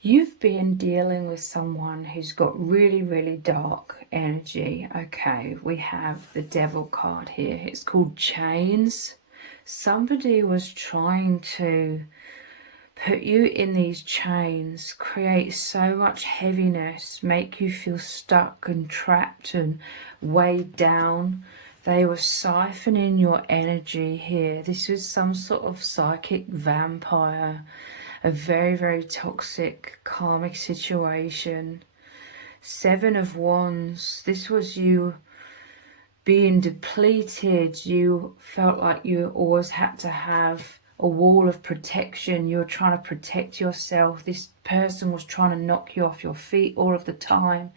You've been dealing with someone who's got really, really dark energy. Okay, we have the Devil card here. It's called Chains. Somebody was trying to put you in these chains, create so much heaviness, make you feel stuck and trapped and weighed down. They were siphoning your energy here. This was some sort of psychic vampire, a very, very toxic karmic situation. 7 of Wands. This was you being depleted. You felt like you always had to have a wall of protection. You're trying to protect yourself. This person was trying to knock you off your feet all of the time.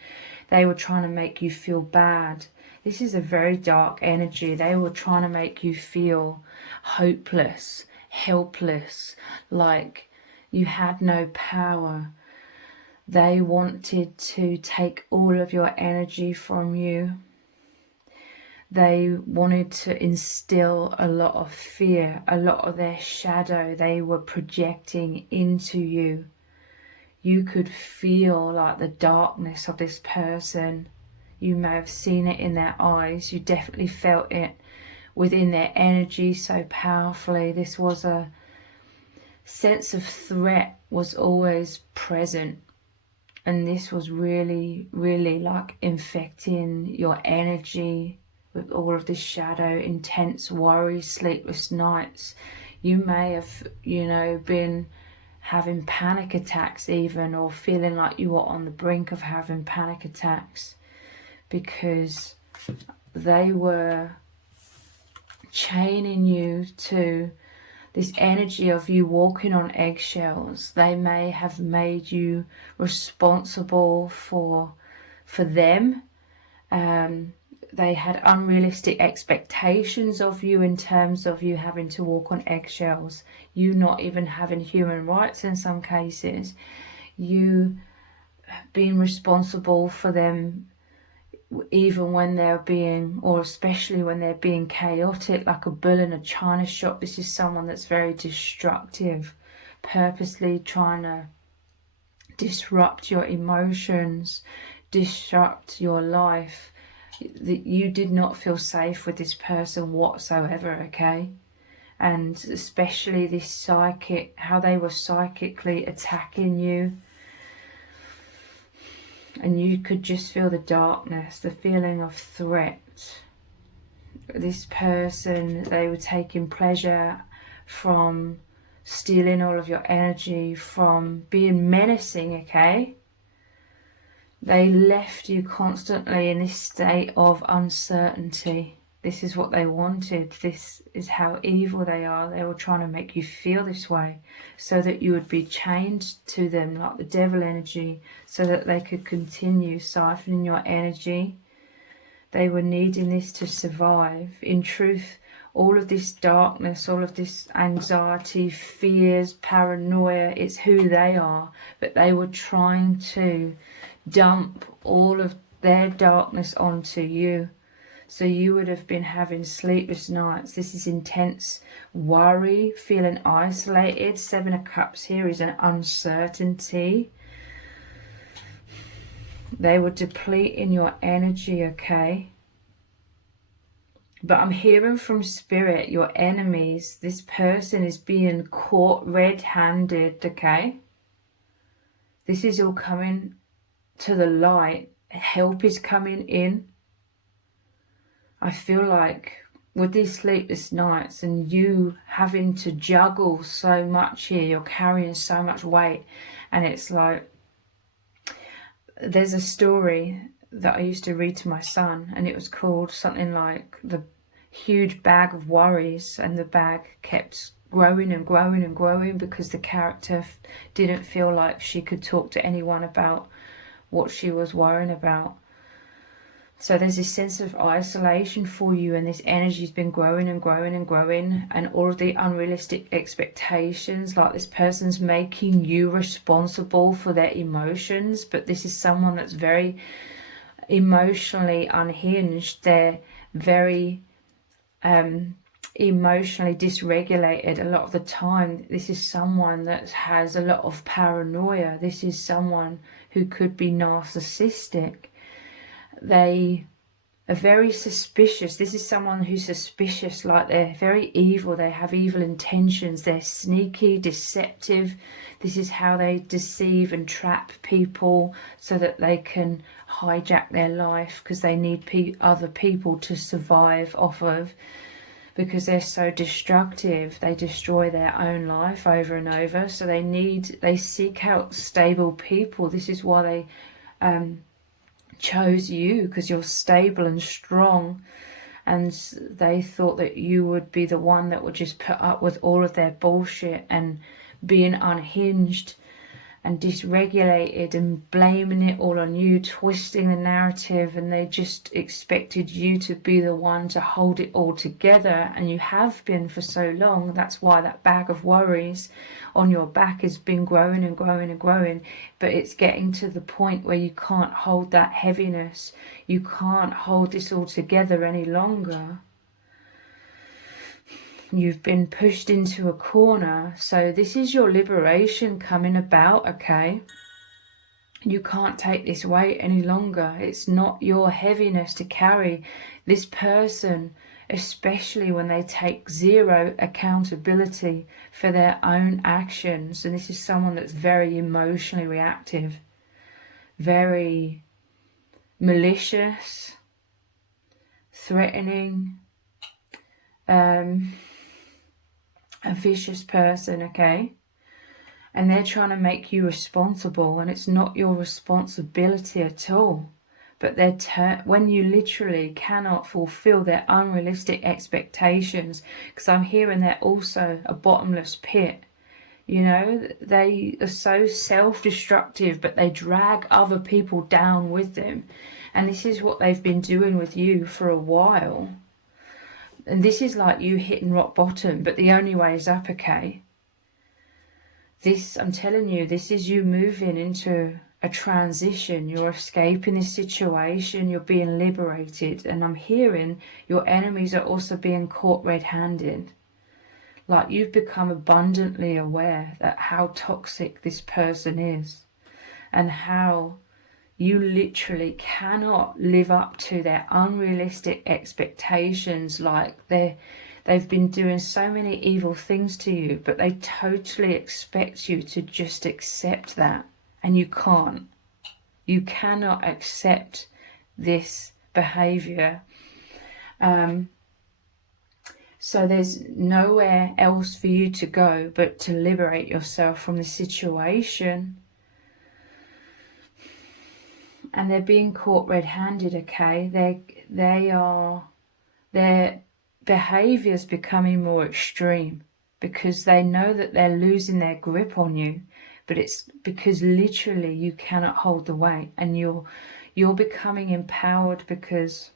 They were trying to make you feel bad. This is a very dark energy. They were trying to make you feel hopeless, helpless, like you had no power. They wanted to take all of your energy from you. They wanted to instill a lot of fear, a lot of their shadow they were projecting into you. You could feel like the darkness of this person. You may have seen it in their eyes. You definitely felt it within their energy so powerfully. This was a sense of threat was always present. And this was really, really like infecting your energy with all of this shadow, intense worry, sleepless nights. You may have, been having panic attacks even, or feeling like you were on the brink of having panic attacks, because they were chaining you to this energy of you walking on eggshells. They may have made you responsible for them. They had unrealistic expectations of you in terms of you having to walk on eggshells, you not even having human rights in some cases, you being responsible for them even when they're being, or especially when they're being chaotic, like a bull in a china shop. This is someone that's very destructive, purposely trying to disrupt your emotions, disrupt your life. That you did not feel safe with this person whatsoever, okay? And especially this psychic, how they were psychically attacking you. And you could just feel the darkness, the feeling of threat. This person, they were taking pleasure from stealing all of your energy, from being menacing, okay? They left you constantly in this state of uncertainty. This is what they wanted. This is how evil they are. They were trying to make you feel this way so that you would be chained to them like the devil energy, so that they could continue siphoning your energy. They were needing this to survive. In truth, all of this darkness, all of this anxiety, fears, paranoia, it's who they are. But they were trying to dump all of their darkness onto you. So you would have been having sleepless nights. This is intense worry, feeling isolated. 7 of Cups here is an uncertainty. They were depleting your energy, okay? But I'm hearing from Spirit, your enemies, this person is being caught red-handed, okay? This is all coming to the light. Help is coming in. I feel like with these sleepless nights and you having to juggle so much here, you're carrying so much weight, and it's like, there's a story that I used to read to my son, and it was called something like The Huge Bag of Worries, and the bag kept growing and growing and growing because the character didn't feel like she could talk to anyone about what she was worrying about. So there's this sense of isolation for you, and this energy's been growing and growing and growing, and all of the unrealistic expectations, like this person's making you responsible for their emotions. But this is someone that's very emotionally unhinged. They're very emotionally dysregulated a lot of the time. This is someone that has a lot of paranoia. This is someone who could be narcissistic. They are very suspicious. This is someone who's suspicious, like they're very evil. They have evil intentions. They're sneaky, deceptive. This is how they deceive and trap people so that they can hijack their life, because they need other people to survive off of. Because they're so destructive, they destroy their own life over and over. So they seek out stable people. This is why they chose you, because you're stable and strong, and they thought that you would be the one that would just put up with all of their bullshit and being unhinged and dysregulated and blaming it all on you, twisting the narrative, and they just expected you to be the one to hold it all together, and you have been for so long. That's why that bag of worries on your back has been growing and growing and growing, but it's getting to the point where you can't hold that heaviness. You can't hold this all together any longer. You've been pushed into a corner. So this is your liberation coming about, okay? You can't take this weight any longer. It's not your heaviness to carry. This person, especially when they take zero accountability for their own actions, and this is someone that's very emotionally reactive, very malicious, threatening, a vicious person, okay? And they're trying to make you responsible, and it's not your responsibility at all. But when you literally cannot fulfill their unrealistic expectations, because I'm hearing they're also a bottomless pit. You know, they are so self-destructive, but they drag other people down with them. And this is what they've been doing with you for a while. And this is like you hitting rock bottom, but the only way is up, okay? This, I'm telling you, this is you moving into a transition. You're escaping this situation. You're being liberated. And I'm hearing your enemies are also being caught red-handed. Like you've become abundantly aware that how toxic this person is, and how you literally cannot live up to their unrealistic expectations. Like they've been doing so many evil things to you, but they totally expect you to just accept that. And you can't. You cannot accept this behavior. So there's nowhere else for you to go but to liberate yourself from the situation. And they're being caught red-handed, okay? Their behaviour's becoming more extreme, because they know that they're losing their grip on you, but it's because literally you cannot hold the weight, and you're becoming empowered because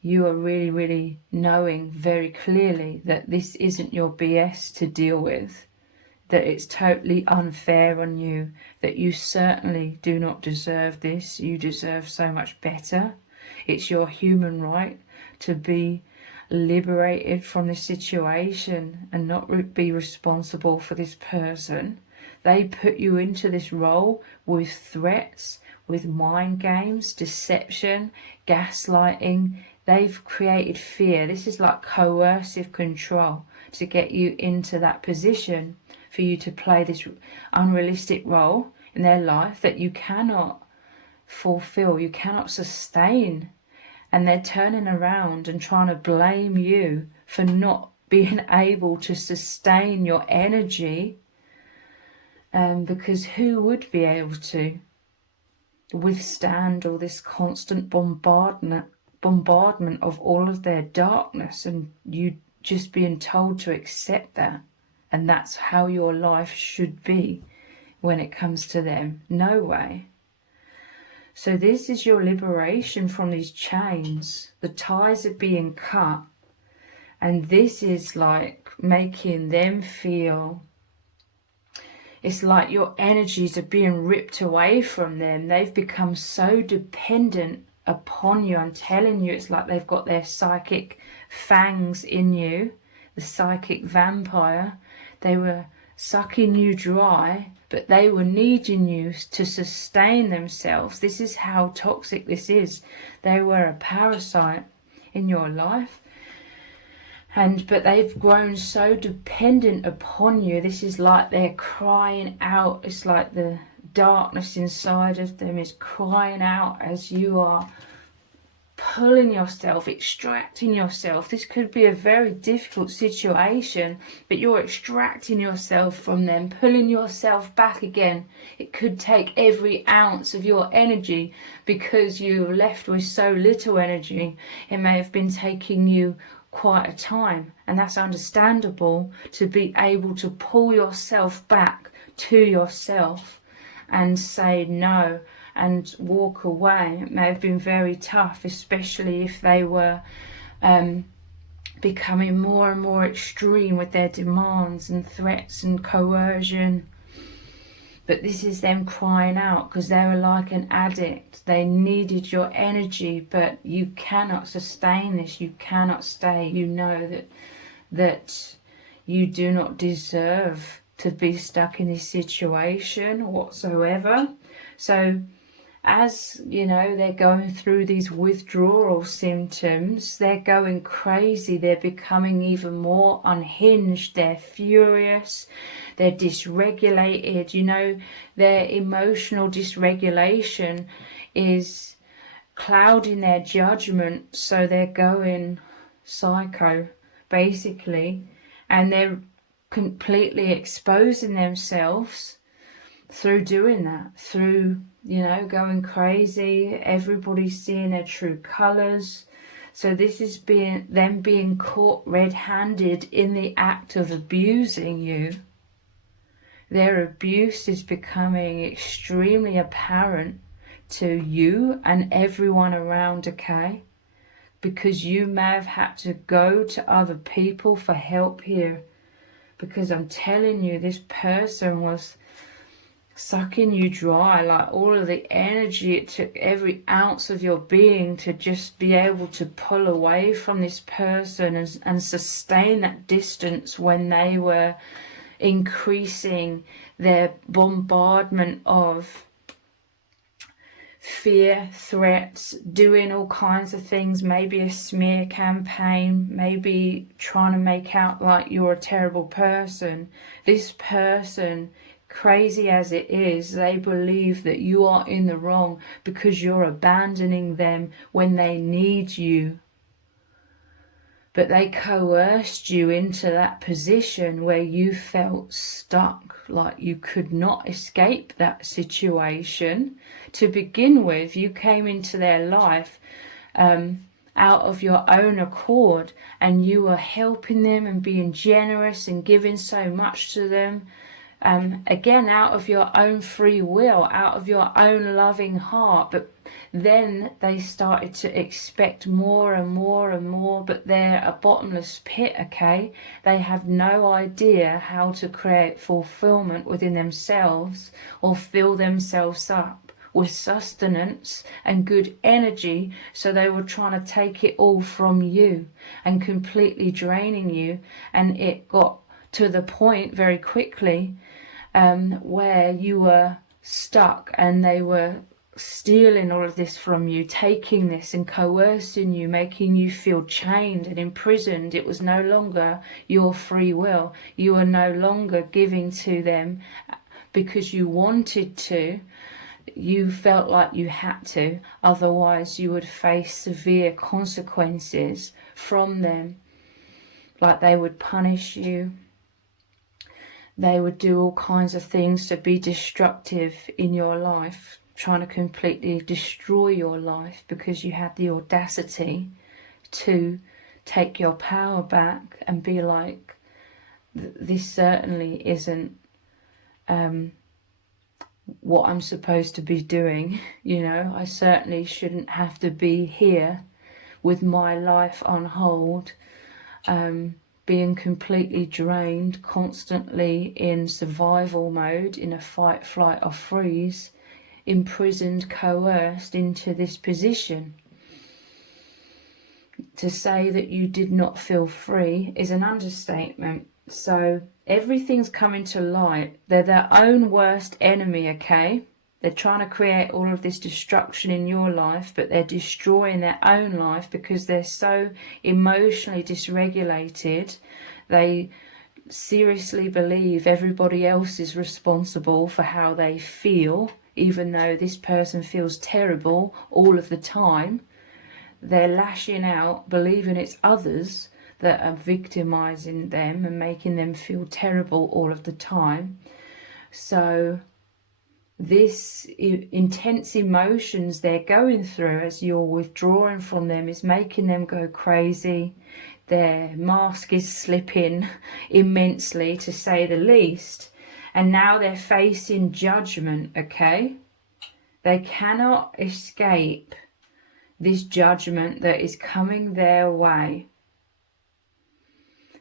you are really, really knowing very clearly that this isn't your BS to deal with, that it's totally unfair on you, that you certainly do not deserve this. You deserve so much better. It's your human right to be liberated from this situation and not be responsible for this person. They put you into this role with threats, with mind games, deception, gaslighting. They've created fear. This is like coercive control to get you into that position, for you to play this unrealistic role in their life that you cannot fulfill, you cannot sustain. And they're turning around and trying to blame you for not being able to sustain your energy, because who would be able to withstand all this constant bombardment of all of their darkness, and you just being told to accept that? And that's how your life should be when it comes to them. No way. So this is your liberation from these chains. The ties are being cut. And this is like making them feel, it's like your energies are being ripped away from them. They've become so dependent upon you. I'm telling you, it's like they've got their psychic fangs in you. the psychic vampire. They were sucking you dry, but they were needing you to sustain themselves. This is how toxic this is. They were a parasite in your life. But they've grown so dependent upon you. This is like they're crying out. It's like the darkness inside of them is crying out as you are pulling yourself, extracting yourself. This could be a very difficult situation, but you're extracting yourself from them, pulling yourself back again. It could take every ounce of your energy because you're left with so little energy. It may have been taking you quite a time, and that's understandable, to be able to pull yourself back to yourself and say no and walk away. It may have been very tough, especially if they were becoming more and more extreme with their demands and threats and coercion. But this is them crying out because they were like an addict. They needed your energy, but you cannot sustain this. You cannot stay. You know that you do not deserve to be stuck in this situation whatsoever. So as you know, they're going through these withdrawal symptoms, they're going crazy, they're becoming even more unhinged, they're furious, they're dysregulated. You know, their emotional dysregulation is clouding their judgment, so they're going psycho basically, and they're completely exposing themselves through doing that, through, you know, going crazy. Everybody's seeing their true colours. So this is them being caught red-handed in the act of abusing you. Their abuse is becoming extremely apparent to you and everyone around, okay? Because you may have had to go to other people for help here. Because I'm telling you, this person was sucking you dry, like all of the energy. It took every ounce of your being to just be able to pull away from this person and sustain that distance when they were increasing their bombardment of fear, threats, doing all kinds of things, maybe a smear campaign, maybe trying to make out like you're a terrible person. This person, crazy as it is, they believe that you are in the wrong because you're abandoning them when they need you. But they coerced you into that position where you felt stuck, like you could not escape that situation. To begin with, you came into their life out of your own accord, and you were helping them and being generous and giving so much to them. Again, out of your own free will, out of your own loving heart. But then they started to expect more and more and more, but they're a bottomless pit, okay? They have no idea how to create fulfillment within themselves or fill themselves up with sustenance and good energy, so they were trying to take it all from you and completely draining you. And it got to the point very quickly where you were stuck and they were stealing all of this from you, taking this and coercing you, making you feel chained and imprisoned. It was no longer your free will. You were no longer giving to them because you wanted to. You felt like you had to, otherwise you would face severe consequences from them. Like they would punish you. They would do all kinds of things to be destructive in your life, trying to completely destroy your life because you had the audacity to take your power back and be like, this certainly isn't what I'm supposed to be doing. You know, I certainly shouldn't have to be here with my life on hold, being completely drained, constantly in survival mode, in a fight, flight or freeze, imprisoned, coerced into this position. to say that you did not feel free is an understatement. So everything's coming to light. They're their own worst enemy, okay? They're trying to create all of this destruction in your life, but they're destroying their own life because they're so emotionally dysregulated. They seriously believe everybody else is responsible for how they feel, even though this person feels terrible all of the time. They're lashing out, believing it's others that are victimizing them and making them feel terrible all of the time. So this intense emotions they're going through as you're withdrawing from them is making them go crazy. Their mask is slipping immensely, to say the least. And now they're facing judgment, okay? They cannot escape this judgment that is coming their way.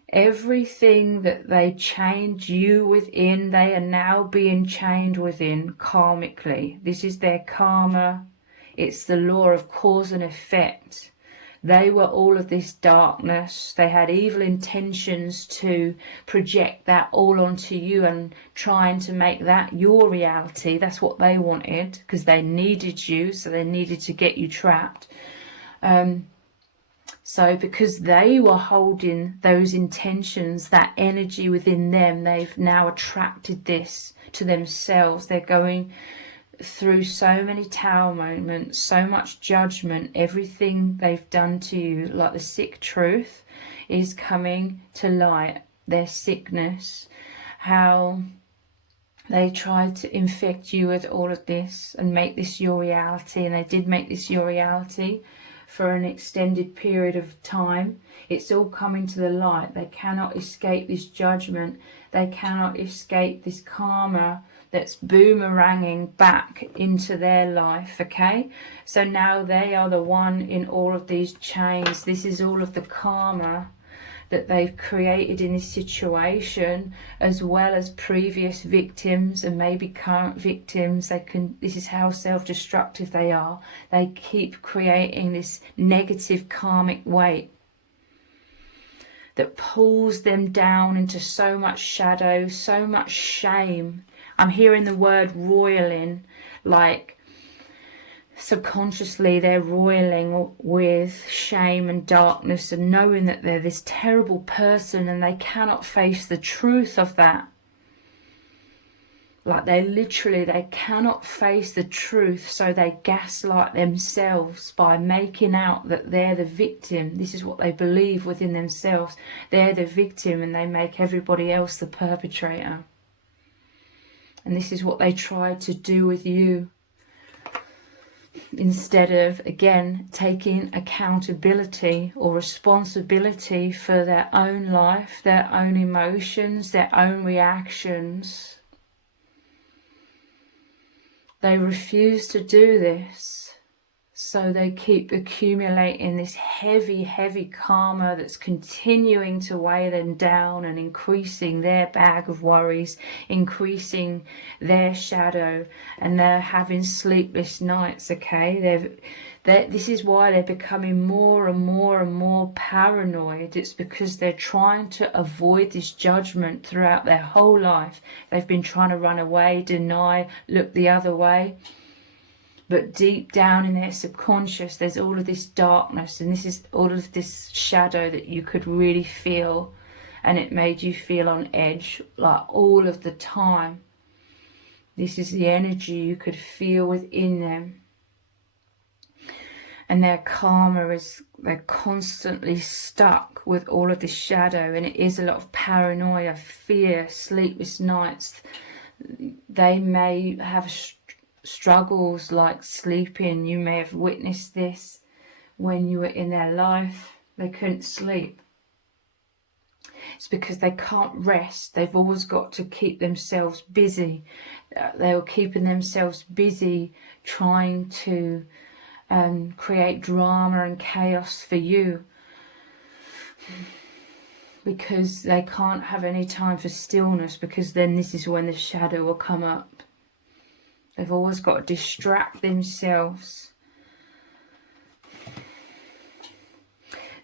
Everything that they chained you within, they are now being chained within karmically. This is their karma. It's the law of cause and effect. They were all of this darkness. They had evil intentions to project that all onto you and trying to make that your reality. That's what they wanted, because they needed you, so they needed to get you trapped. So because they were holding those intentions, that energy within them, they've now attracted this to themselves. They're going through so many tower moments, so much judgment. Everything they've done to you, like the sick truth, is coming to light. Their sickness, how they tried to infect you with all of this and make this your reality, and they did make this your reality for an extended period of time. It's all coming to the light. They cannot escape this judgment. They cannot escape this karma that's boomeranging back into their life, okay? So now they are the one in all of these chains. This is all of the karma that they've created in this situation, as well as previous victims and maybe current victims. This is how self-destructive they are. They keep creating this negative karmic weight that pulls them down into so much shadow, so much shame. I'm hearing the word roiling, like subconsciously they're roiling with shame and darkness and knowing that they're this terrible person and they cannot face the truth of that. Like they cannot face the truth, so they gaslight themselves by making out that they're the victim. This is what they believe within themselves. They're the victim and they make everybody else the perpetrator. And this is what they tried to do with you. Instead of, again, taking accountability or responsibility for their own life, their own emotions, their own reactions. They refuse to do this. So they keep accumulating this heavy, heavy karma that's continuing to weigh them down and increasing their bag of worries, increasing their shadow, and they're having sleepless nights, okay? This is why they're becoming more and more and more paranoid. It's because they're trying to avoid this judgment throughout their whole life. They've been trying to run away, deny, look the other way. But deep down in their subconscious, there's all of this darkness, and this is all of this shadow that you could really feel, and it made you feel on edge, like all of the time. This is the energy you could feel within them. And their karma is, they're constantly stuck with all of this shadow, and it is a lot of paranoia, fear, sleepless nights. They may have struggles like sleeping. You may have witnessed this when you were in their life. They couldn't sleep. It's because they can't rest. They've always got to keep themselves busy. They were keeping themselves busy trying to create drama and chaos for you, because they can't have any time for stillness, because then this is when the shadow will come up. They've always got to distract themselves.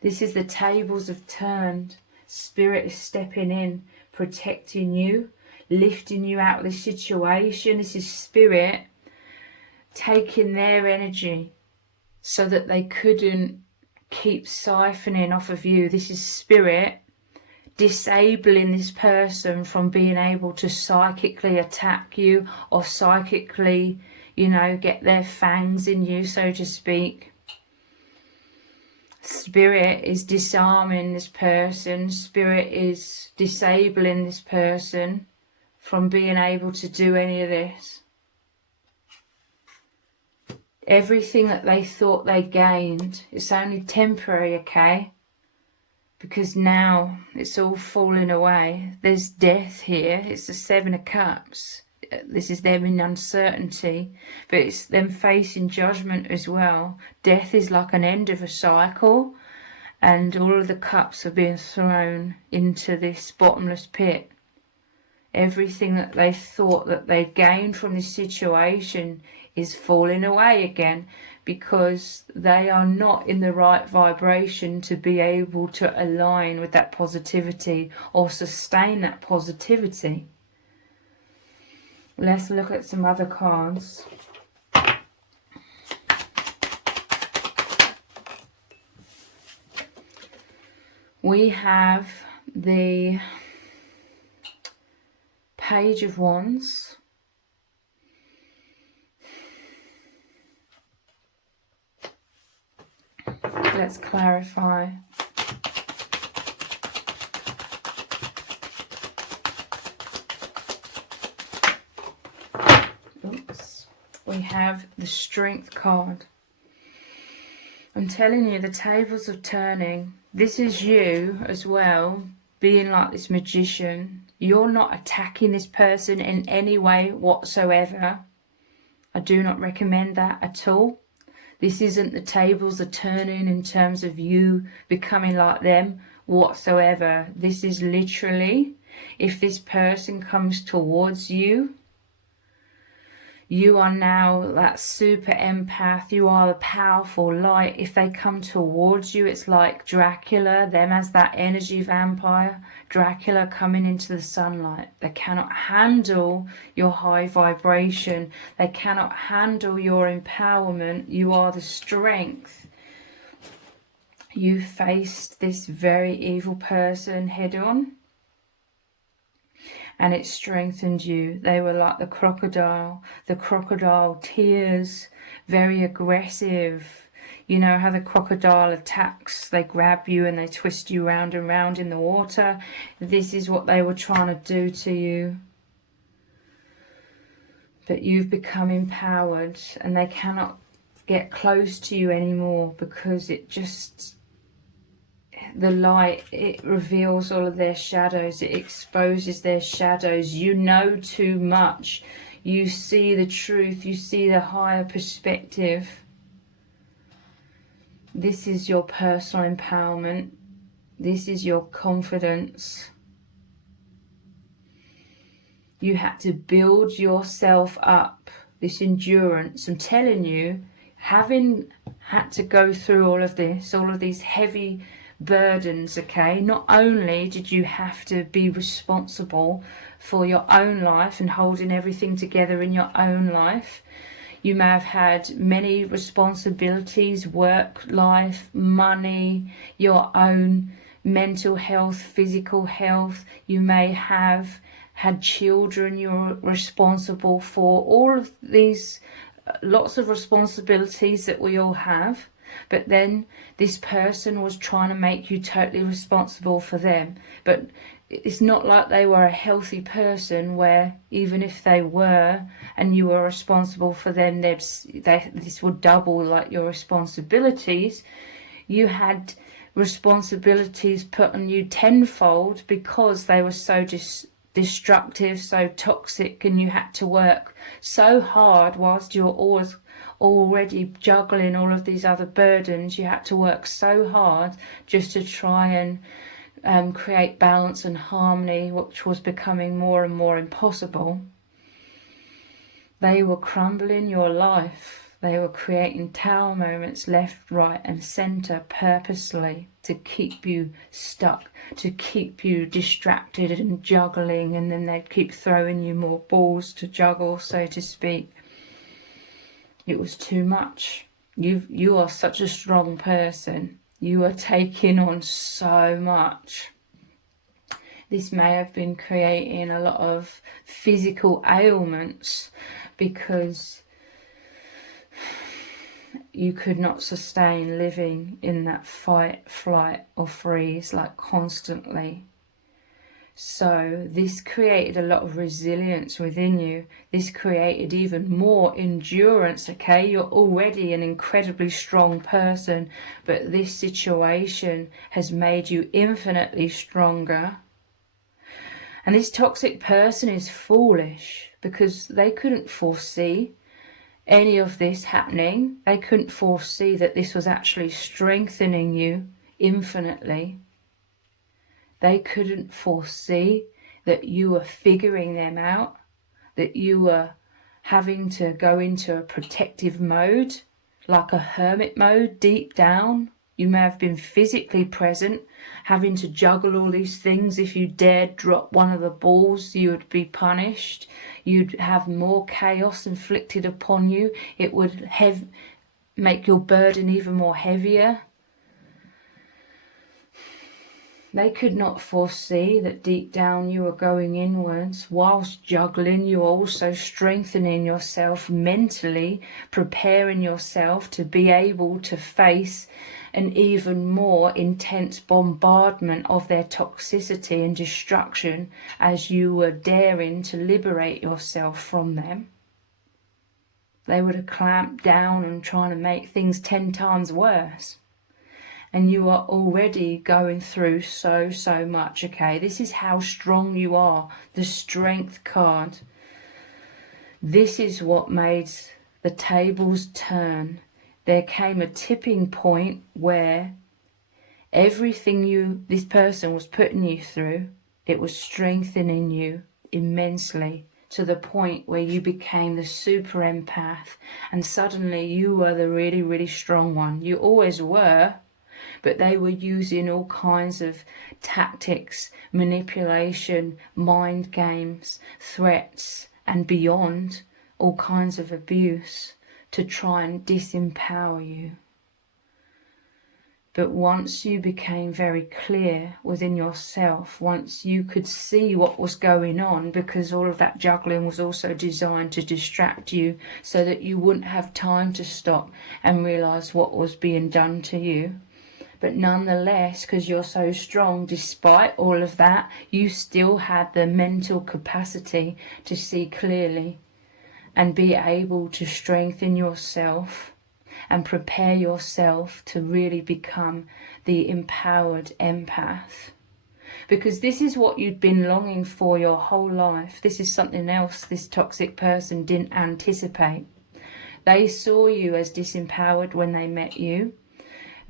This is the tables have turned. Spirit is stepping in, protecting you, lifting you out of this situation. This is Spirit taking their energy so that they couldn't keep siphoning off of you. This is Spirit disabling this person from being able to psychically attack you or psychically, you know, get their fangs in you, so to speak. Spirit is disarming this person. Spirit is disabling this person from being able to do any of this. Everything that they thought they gained, it's only temporary, okay? Because now it's all falling away. There's death here. It's the Seven of Cups. This is them in uncertainty, but it's them facing judgment as well. Death is like an end of a cycle, and all of the cups are being thrown into this bottomless pit. Everything that they thought that they gained from this situation is falling away again, because they are not in the right vibration to be able to align with that positivity or sustain that positivity. Let's look at some other cards. We have the Page of Wands. Let's clarify. Oops. We have the Strength card. I'm telling you, the tables are turning. This is you as well, being like this magician. You're not attacking this person in any way whatsoever. I do not recommend that at all. This isn't the tables are turning in terms of you becoming like them whatsoever. This is literally, if this person comes towards you, you are now that super empath. You are the powerful light. If they come towards you, it's like Dracula, them as that energy vampire. Dracula coming into the sunlight. They cannot handle your high vibration. They cannot handle your empowerment. You are the strength. You faced this very evil person head on, and it strengthened you. They were like the crocodile tears, very aggressive. You know how the crocodile attacks, they grab you and they twist you round and round in the water. This is what they were trying to do to you. But you've become empowered, and they cannot get close to you anymore, because it just, the light, it reveals all of their shadows. It exposes their shadows. You know too much. You see the truth. You see the higher perspective. This is your personal empowerment. This is your confidence. You had to build yourself up. This endurance. I'm telling you, having had to go through all of this, all of these heavy burdens, okay, not only did you have to be responsible for your own life and holding everything together in your own life, you may have had many responsibilities, work life, money, your own mental health, physical health. You may have had children you're responsible for. All of these, lots of responsibilities that we all have. But then this person was trying to make you totally responsible for them. But it's not like they were a healthy person, where even if they were and you were responsible for them, this would double like your responsibilities. You had responsibilities put on you tenfold because they were so destructive, so toxic, and you had to work so hard whilst you're already juggling all of these other burdens. You had to work so hard just to try and create balance and harmony, which was becoming more and more impossible. They were crumbling your life. They were creating tower moments left, right and centre purposely to keep you stuck, to keep you distracted and juggling, and then they'd keep throwing you more balls to juggle, so to speak. It was too much. You are such a strong person. You are taking on so much. This may have been creating a lot of physical ailments because you could not sustain living in that fight, flight or freeze like constantly. So this created a lot of resilience within you. This created even more endurance, okay? You're already an incredibly strong person, but this situation has made you infinitely stronger. And this toxic person is foolish because they couldn't foresee any of this happening. They couldn't foresee that this was actually strengthening you infinitely. They couldn't foresee that you were figuring them out, that you were having to go into a protective mode, like a hermit mode deep down. You may have been physically present, having to juggle all these things. If you dared drop one of the balls, you would be punished. You'd have more chaos inflicted upon you. It would make your burden even more heavier. They could not foresee that deep down you were going inwards. Whilst juggling, you were also strengthening yourself mentally, preparing yourself to be able to face an even more intense bombardment of their toxicity and destruction as you were daring to liberate yourself from them. They would have clamped down and trying to make things 10 times worse. And you are already going through so much, okay? This is how strong you are, the Strength card. This is what made the tables turn. There came a tipping point where everything this person was putting you through, it was strengthening you immensely to the point where you became the super empath, and suddenly you were the really strong one. You always were, but they were using all kinds of tactics, manipulation, mind games, threats, and beyond, all kinds of abuse to try and disempower you. But once you became very clear within yourself, once you could see what was going on, because all of that juggling was also designed to distract you so that you wouldn't have time to stop and realise what was being done to you. But nonetheless, because you're so strong, despite all of that, you still had the mental capacity to see clearly and be able to strengthen yourself and prepare yourself to really become the empowered empath. Because this is what you'd been longing for your whole life. This is something else this toxic person didn't anticipate. They saw you as disempowered when they met you.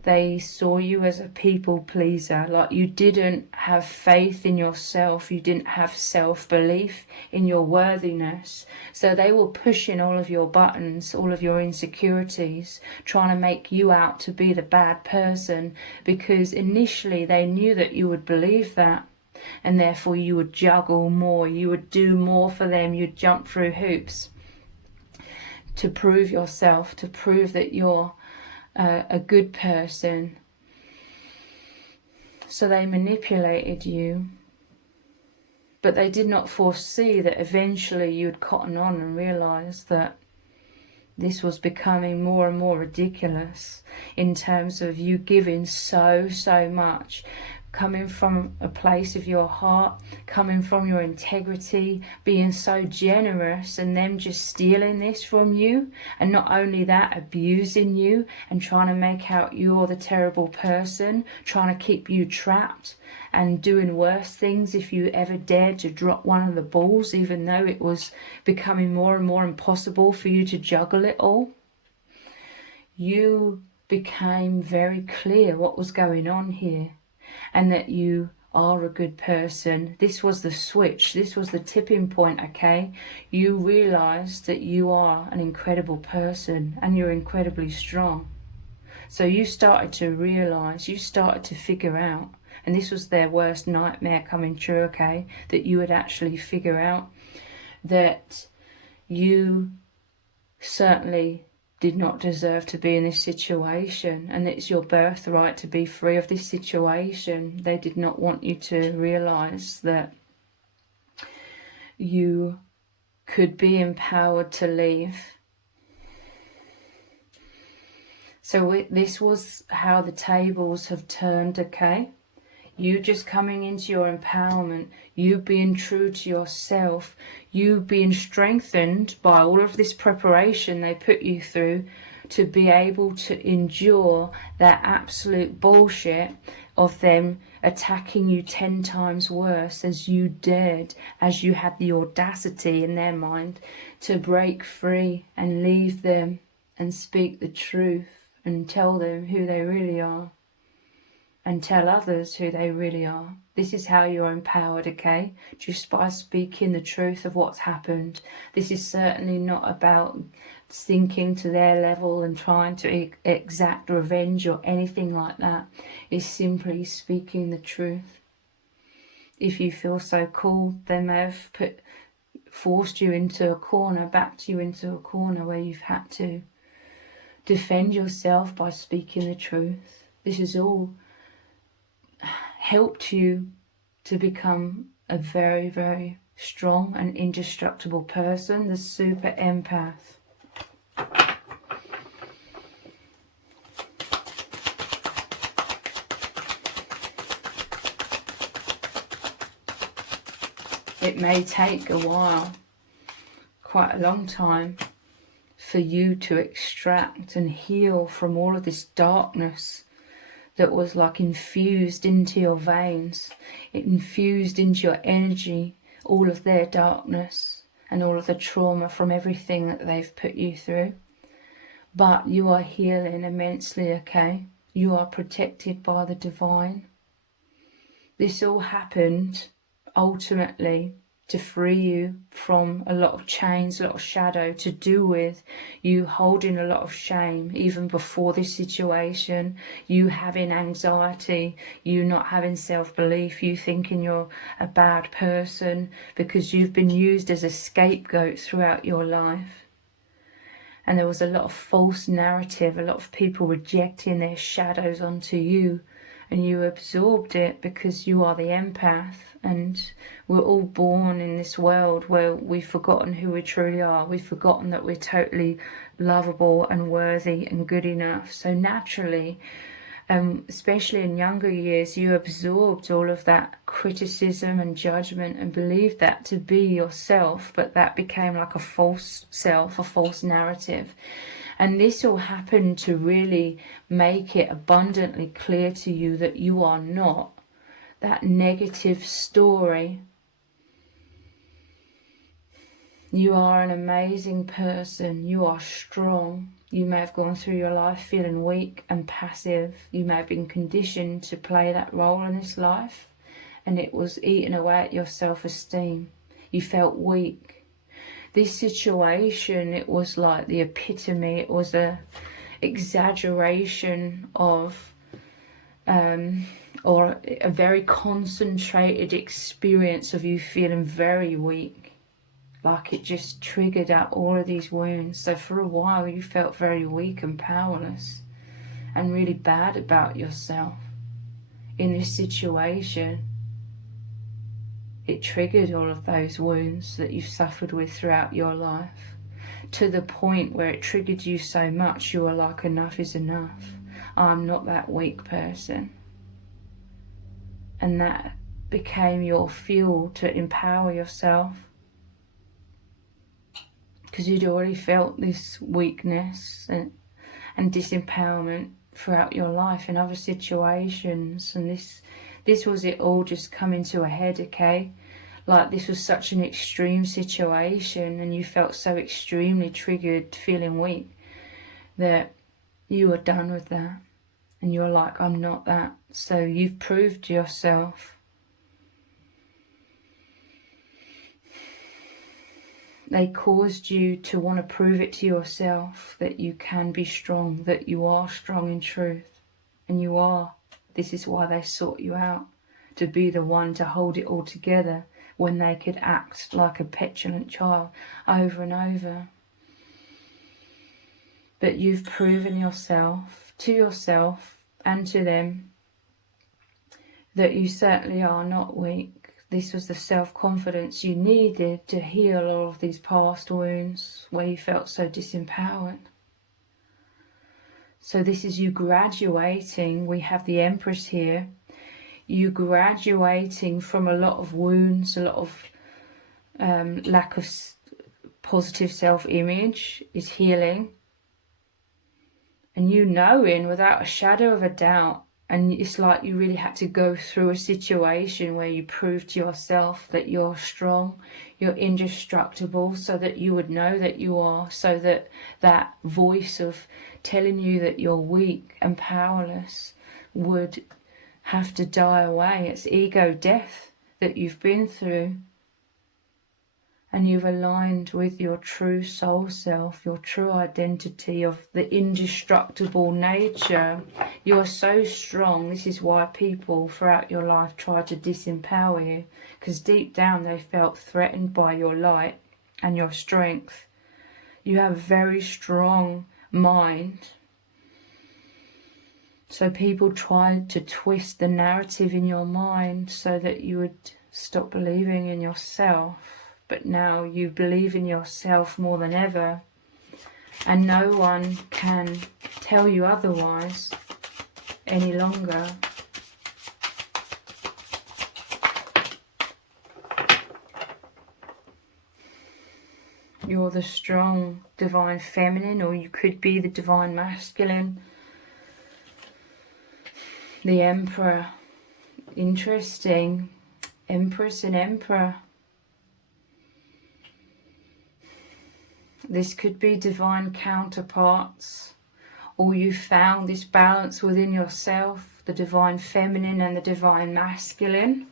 They saw you as a people pleaser, like you didn't have faith in yourself, you didn't have self-belief in your worthiness. So they were pushing all of your buttons, all of your insecurities, trying to make you out to be the bad person, because initially they knew that you would believe that, and therefore you would juggle more, you would do more for them, you'd jump through hoops to prove yourself, to prove that you're a good person. So they manipulated you, but they did not foresee that eventually you'd cotton on and realise that this was becoming more and more ridiculous in terms of you giving so much, coming from a place of your heart, coming from your integrity, being so generous, and them just stealing this from you, and not only that, abusing you and trying to make out you're the terrible person, trying to keep you trapped and doing worse things if you ever dared to drop one of the balls, even though it was becoming more and more impossible for you to juggle it all. You became very clear what was going on here, and that you are a good person. This was the switch. This was the tipping point, okay? You realized that you are an incredible person and you're incredibly strong. So you started to realize, you started to figure out, and this was their worst nightmare coming true, okay? That you would actually figure out that you certainly did not deserve to be in this situation, and it's your birthright to be free of this situation. They did not want you to realize that you could be empowered to leave. So this was how the tables have turned, okay? You just coming into your empowerment, you being true to yourself, you being strengthened by all of this preparation they put you through to be able to endure that absolute bullshit of them attacking you 10 times worse, as you dared, as you had the audacity in their mind to break free and leave them and speak the truth and tell them who they really are. And tell others who they really are. This is how you're empowered, okay? Just by speaking the truth of what's happened. This is certainly not about sinking to their level and trying to exact revenge or anything like that. It's simply speaking the truth. If you feel so called, they may have forced you into a corner, backed you into a corner where you've had to defend yourself by speaking the truth. This is all helped you to become a very, very strong and indestructible person, the super empath. It may take a while, quite a long time, for you to extract and heal from all of this darkness that was like infused into your veins. It infused into your energy, all of their darkness and all of the trauma from everything that they've put you through. But you are healing immensely, okay? You are protected by the divine. This all happened ultimately to free you from a lot of chains, a lot of shadow, to do with you holding a lot of shame even before this situation, you having anxiety, you not having self-belief, you thinking you're a bad person because you've been used as a scapegoat throughout your life. And there was a lot of false narrative, a lot of people rejecting their shadows onto you, and you absorbed it because you are the empath. And we're all born in this world where we've forgotten who we truly are. We've forgotten that we're totally lovable and worthy and good enough. So naturally, especially in younger years, you absorbed all of that criticism and judgment and believed that to be yourself, but that became like a false self, a false narrative. And this all happened to really make it abundantly clear to you that you are not that negative story. You are an amazing person. You are strong. You may have gone through your life feeling weak and passive. You may have been conditioned to play that role in this life, and it was eating away at your self-esteem. You felt weak. This situation, it was like the epitome. It was a exaggeration of or a very concentrated experience of you feeling very weak, like it just triggered out all of these wounds. So for a while you felt very weak and powerless and really bad about yourself. In this situation, it triggered all of those wounds that you've suffered with throughout your life, to the point where it triggered you so much you were like, enough is enough. I'm not that weak person. And that became your fuel to empower yourself, because you'd already felt this weakness and disempowerment throughout your life in other situations. And this was it all just coming to a head, okay? Like this was such an extreme situation and you felt so extremely triggered, feeling weak, that you were done with that. And you're like, I'm not that. So you've proved to yourself They caused you to want to prove it to yourself that you can be strong, that you are strong in truth. And you are. This is why they sought you out, to be the one to hold it all together when they could act like a petulant child over and over. But you've proven yourself, to yourself and to them, that you certainly are not weak. This was the self-confidence you needed to heal all of these past wounds where you felt so disempowered. So this is you graduating. We have the Empress here. You graduating from a lot of wounds, a lot of lack of positive self-image is healing. And you knowing without a shadow of a doubt, and it's like you really had to go through a situation where you proved to yourself that you're strong, you're indestructible, so that you would know that you are, so that that voice of telling you that you're weak and powerless would have to die away. It's ego death that you've been through. And you've aligned with your true soul self, your true identity of the indestructible nature. You're so strong. This is why people throughout your life try to disempower you, because deep down they felt threatened by your light and your strength. You have a very strong mind. So people tried to twist the narrative in your mind so that you would stop believing in yourself. But now you believe in yourself more than ever, and no one can tell you otherwise any longer. You're the strong divine feminine, or you could be the divine masculine. The Emperor. Interesting. Empress and Emperor. This could be divine counterparts, or you found this balance within yourself, the divine feminine and the divine masculine.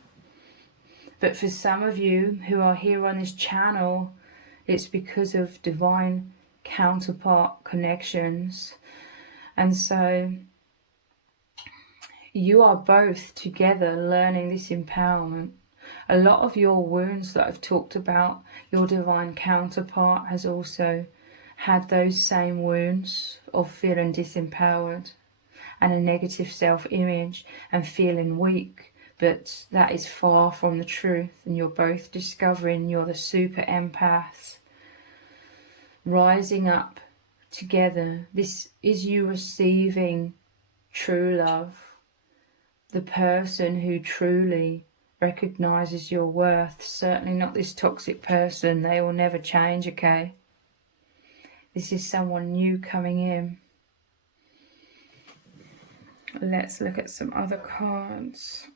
But for some of you who are here on this channel, it's because of divine counterpart connections. And so you are both together learning this empowerment. A lot of your wounds that I've talked about, your divine counterpart has also had those same wounds of feeling disempowered and a negative self-image and feeling weak. But that is far from the truth, and you're both discovering you're the super empaths rising up together. This is you receiving true love, the person who truly recognizes your worth. Certainly not this toxic person. They will never change, okay? This is someone new coming in. Let's look at some other cards.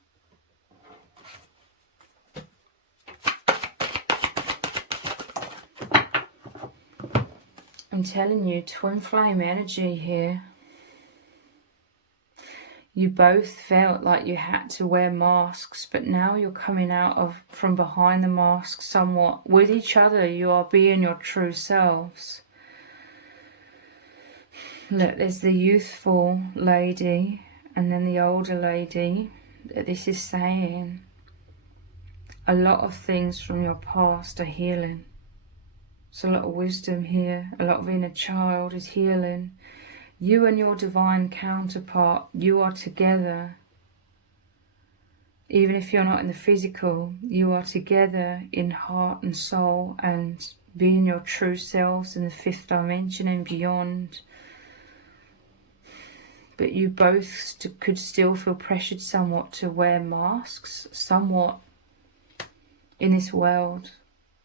I'm telling you, twin flame energy here. You both felt like you had to wear masks, but now you're coming out from behind the mask somewhat. With each other, you are being your true selves. Look, there's the youthful lady and then the older lady. This is saying a lot of things from your past are healing. There's a lot of wisdom here. A lot of inner child is healing. You and your divine counterpart, you are together. Even if you're not in the physical, you are together in heart and soul, and being your true selves in the fifth dimension and beyond. But you both could still feel pressured somewhat to wear masks, somewhat in this world,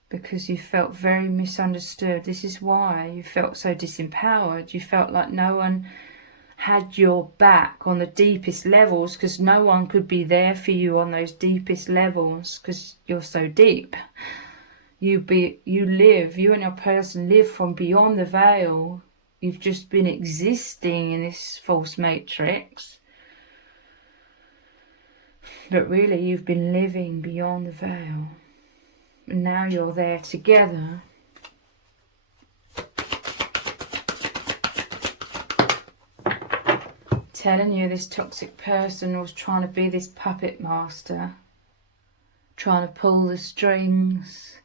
because you felt very misunderstood. This is why you felt so disempowered. You felt like no one had your back on the deepest levels, because no one could be there for you on those deepest levels, because you're so deep. You and your person live from beyond the veil. You've just been existing in this false matrix. But really, you've been living beyond the veil. And now you're there together. telling you this toxic person was trying to be this puppet master, trying to pull the strings,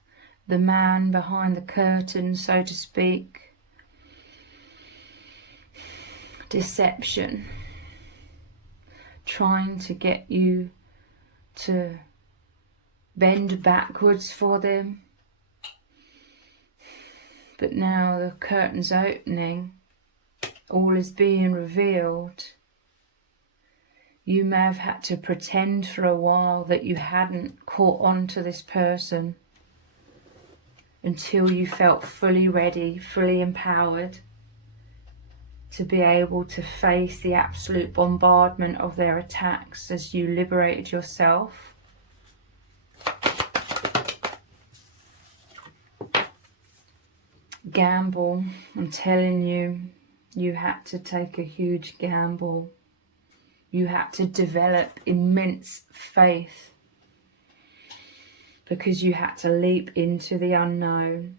the man behind the curtain, so to speak. Deception, trying to get you to bend backwards for them. But now the curtain's opening, all is being revealed. You may have had to pretend for a while that you hadn't caught on to this person until you felt fully ready, fully empowered to be able to face the absolute bombardment of their attacks as you liberated yourself. Gamble, I'm telling you, you had to take a huge gamble. You had to develop immense faith because you had to leap into the unknown,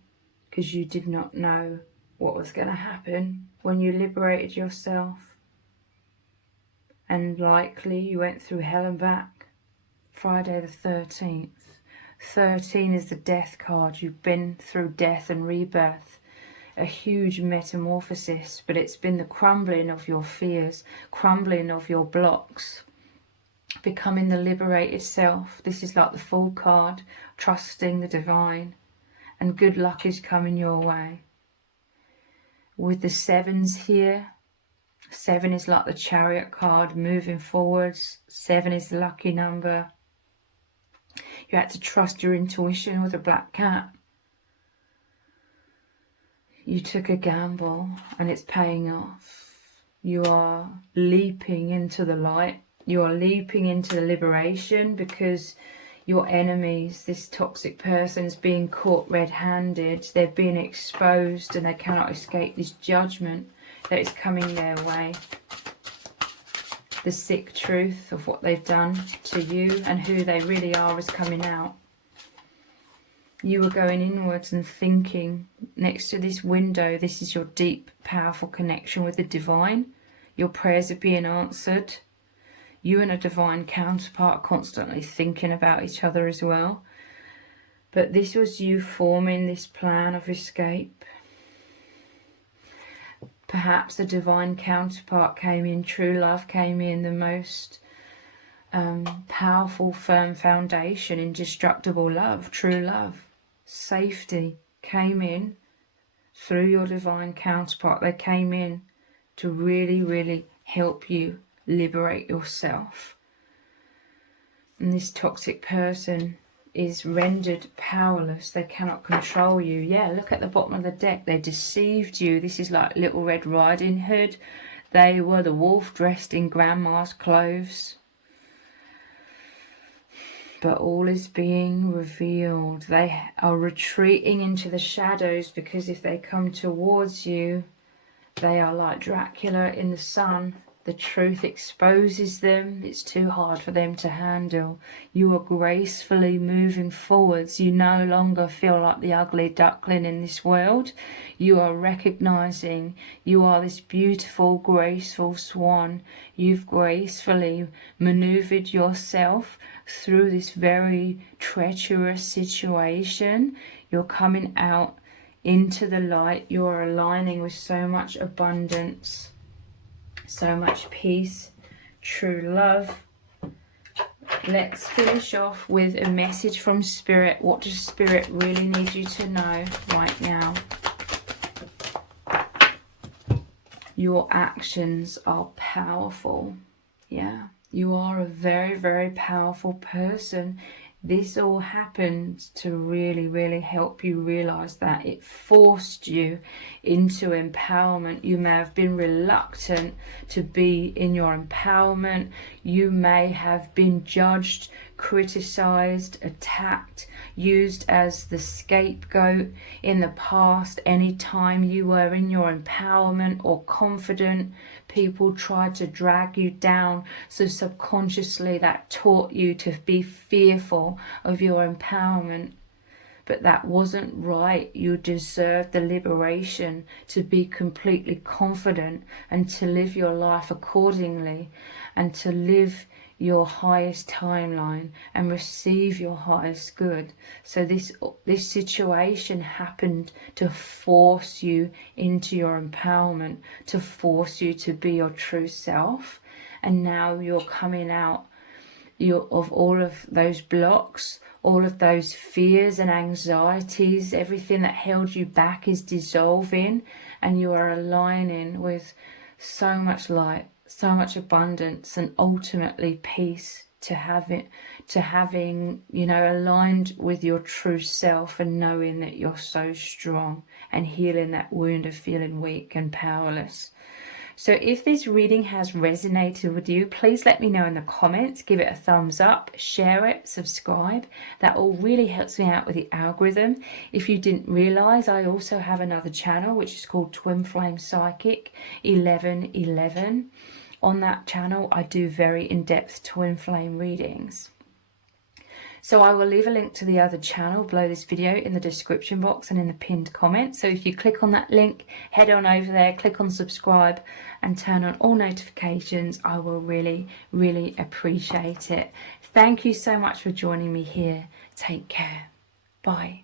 because you did not know what was going to happen when you liberated yourself. And likely you went through hell and back. Friday the 13th. 13 is the death card. You've been through death and rebirth. A huge metamorphosis, but it's been the crumbling of your fears, crumbling of your blocks, becoming the liberated self. This is like the Fool card, trusting the divine, and good luck is coming your way. With the 7s here, 7 is like the Chariot card, moving forwards. 7 is the lucky number. You had to trust your intuition with a Black Cat. You took a gamble and it's paying off. You are leaping into the light. You are leaping into the liberation because your enemies, this toxic person, is being caught red-handed. They're being exposed and they cannot escape this judgment that is coming their way. The sick truth of what they've done to you and who they really are is coming out. You were going inwards and thinking. Next to this window, this is your deep, powerful connection with the divine. Your prayers are being answered. You and a divine counterpart constantly thinking about each other as well. But this was you forming this plan of escape. Perhaps a divine counterpart came in, true love came in, the most powerful, firm foundation, indestructible love, true love. Safety came in through your divine counterpart. They came in to really, really help you liberate yourself. And this toxic person is rendered powerless. They cannot control you. Yeah, look at the bottom of the deck. They deceived you. This is like Little Red Riding Hood. They were the wolf dressed in grandma's clothes. But all is being revealed. They are retreating into the shadows because if they come towards you, they are like Dracula in the sun. The truth exposes them. It's too hard for them to handle. You are gracefully moving forwards. You no longer feel like the ugly duckling in this world. You are recognizing you are this beautiful, graceful swan. You've gracefully maneuvered yourself through this very treacherous situation. You're coming out into the light. You're aligning with so much abundance, so much peace, true love. Let's finish off with a message from Spirit. What does Spirit really need you to know right now? Your actions are powerful. Yeah, you are a very, very powerful person. This all happened to really, really help you realize that. It forced you into empowerment. You may have been reluctant to be in your empowerment. You may have been judged, criticized, attacked, used as the scapegoat in the past. Anytime you were in your empowerment or confident, people tried to drag you down. So subconsciously that taught you to be fearful of your empowerment. but that wasn't right. You deserve the liberation to be completely confident and to live your life accordingly, and to live your highest timeline and receive your highest good. So this situation happened to force you into your empowerment, to force you to be your true self. And now you're coming out of all of those blocks, all of those fears and anxieties. Everything that held you back is dissolving, and you are aligning with so much light, so much abundance, and ultimately peace, to having aligned with your true self and knowing that you're so strong, and healing that wound of feeling weak and powerless. So if this reading has resonated with you, please let me know in the comments. Give it a thumbs up, share it, subscribe. That all really helps me out with the algorithm. If you didn't realize, I also have another channel which is called Twin Flame Psychic 1111. On that channel, I do very in-depth twin flame readings. So I will leave a link to the other channel below this video in the description box and in the pinned comment. So if you click on that link, head on over there, click on subscribe and turn on all notifications. I will really, really appreciate it. Thank you so much for joining me here. Take care. Bye.